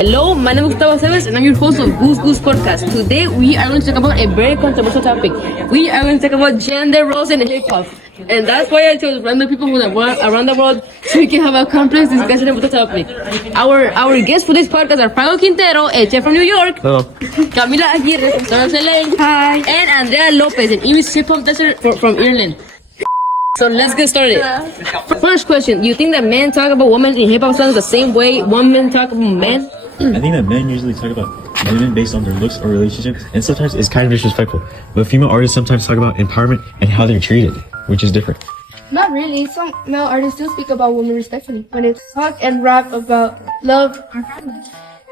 Hello, my name is Gustavo Seves and I'm your host of Goose Goose Podcast. Today we are going to talk about a very controversial topic. We are going to talk about gender roles in hip hop. And that's why I chose random people from around the world so we can have a complex discussion about the topic. Our guests for this podcast are Franco Quintero, a chef from New York. Hello. Camila Aguirre from Toronto. Hi. And Andrea Lopez, an English hip hop dancer from Ireland. So let's get started. First question, do you think that men talk about women in hip hop songs the same way women talk about men? I think that men usually talk about women based on their looks or relationships, and sometimes it's kind of disrespectful. But female artists sometimes talk about empowerment and how they're treated, which is different. Not really. Some male artists still speak about women respectfully when it's talk and rap about love or family.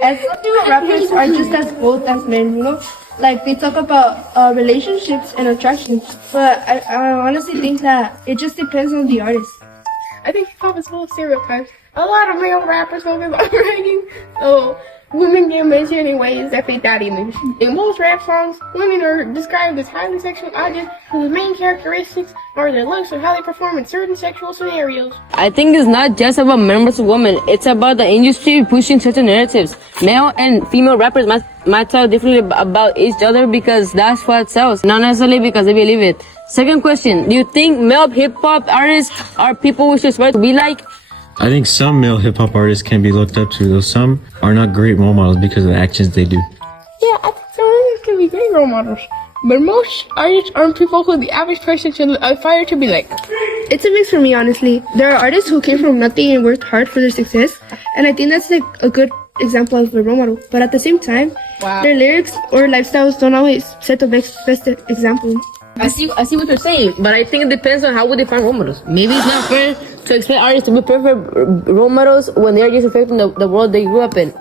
And some female rappers are just as bold as men, you know? Like, they talk about relationships and attractions. But I honestly think that it just depends on the artist. I think hip hop is full of stereotypes. A lot of male rappers focus on writing, so women get mentioned in ways that fit that image. In most rap songs, women are described as highly sexual objects whose main characteristics are their looks or how they perform in certain sexual scenarios. I think it's not just about men versus women. It's about the industry pushing certain narratives. Male and female rappers might talk differently about each other because that's what sells, not necessarily because they believe it. Second question, do you think male hip-hop artists are people we should aspire to be like? I think some male hip-hop artists can be looked up to, though some are not great role models because of the actions they do. Yeah, I think some artists can be great role models, but most artists aren't people who the average person should aspire to be like. It's a mix for me, honestly. There are artists who came from nothing and worked hard for their success. And I think that's like a good example of a role model. But at the same time, their lyrics or lifestyles don't always set the best example. I see what you're saying, but I think it depends on how we define role models. Maybe it's not fair to expect artists to be perfect role models when they are just affecting the world they grew up in.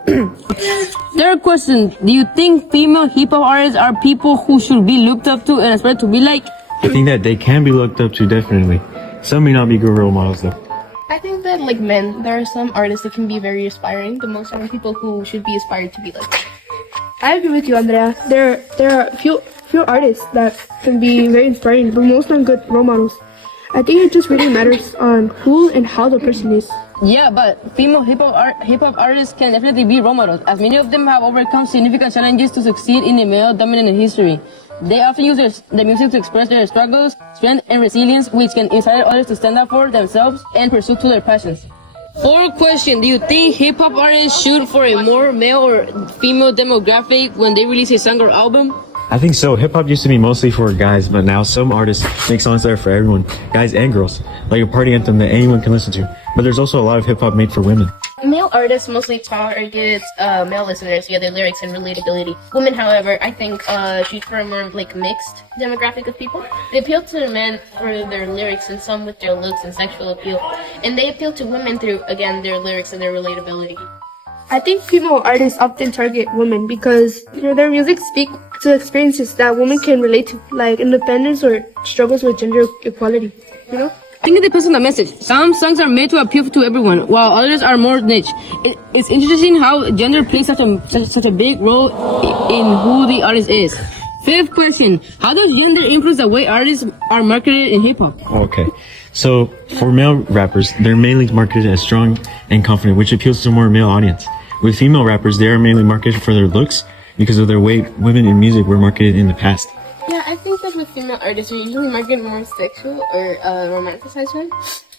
Third question, do you think female hip-hop artists are people who should be looked up to and aspire to be like? I think that they can be looked up to, definitely. Some may not be good role models, though. I think that, like men, there are some artists that can be very aspiring, but most are people who should be aspired to be like. I agree with you, Andrea. There are few artists that can be very inspiring, but most are good role models. I think it just really matters on who and how the person is. Yeah, but female hip-hop artists can definitely be role models, as many of them have overcome significant challenges to succeed in a male-dominant history. They often use their music to express their struggles, strength, and resilience, which can inspire others to stand up for themselves and pursue to their passions. Fourth question, do you think hip-hop artists shoot for a more male or female demographic when they release a song or album? I think so. Hip-hop used to be mostly for guys, but now some artists make songs that are for everyone, guys and girls, like a party anthem that anyone can listen to. But there's also a lot of hip-hop made for women. Male artists mostly target male listeners via their lyrics and relatability. Women, however, I think shoot for a more like mixed demographic of people. They appeal to men for their lyrics and some with their looks and sexual appeal. And they appeal to women through, again, their lyrics and their relatability. I think female artists often target women because their music speaks to experiences that women can relate to, like independence or struggles with gender equality, you know? I think it depends on the message. Some songs are made to appeal to everyone, while others are more niche. It's interesting how gender plays such a big role in who the artist is. Fifth question, how does gender influence the way artists are marketed in hip-hop? Okay. So, for male rappers, they're mainly marketed as strong and confident, which appeals to a more male audience. With female rappers, they are mainly marketed for their looks because of their way women in music were marketed in the past. Yeah, I think that with female artists, they're usually marketed more sexual or romanticized way.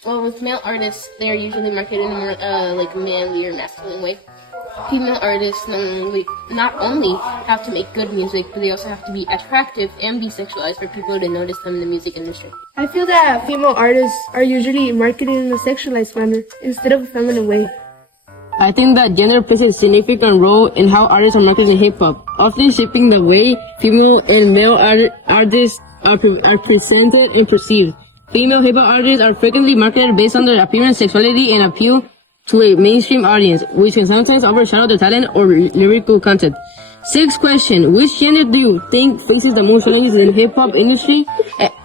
While with male artists, they're usually marketed in a more like manly or masculine way. Female artists not only have to make good music, but they also have to be attractive and be sexualized for people to notice them in the music industry. I feel that female artists are usually marketed in a sexualized manner instead of a feminine way. I think that gender plays a significant role in how artists are marketed in hip-hop, often shaping the way female and male artists are presented and perceived. Female hip-hop artists are frequently marketed based on their appearance, sexuality, and appeal to a mainstream audience, which can sometimes overshadow their talent or lyrical content. Sixth question, which gender do you think faces the most challenges in the hip-hop industry?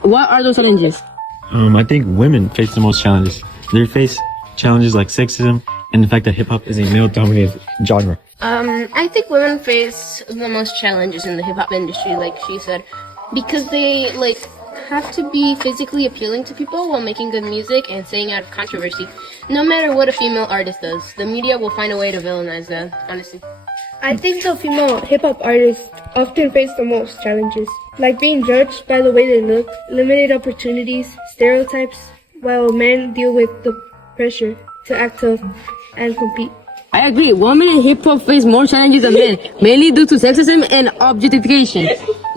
What are those challenges? I think women face the most challenges. They face challenges like sexism and the fact that hip-hop is a male-dominated genre. I think women face the most challenges in the hip-hop industry, like she said, because they have to be physically appealing to people while making good music and staying out of controversy. No matter what a female artist does, the media will find a way to villainize them, honestly. I think the female hip-hop artists often face the most challenges, like being judged by the way they look, limited opportunities, stereotypes, while men deal with the pressure to act tough and compete. I agree. Women in hip hop face more challenges than men, mainly due to sexism and objectification.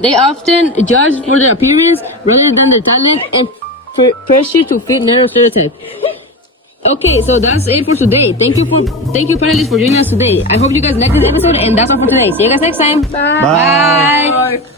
They often judge for their appearance rather than their talent and pressure to fit narrow stereotypes. Okay, so that's it for today. Thank you panelists for joining us today. I hope you guys liked this episode, and that's all for today. See you guys next time. Bye. Bye.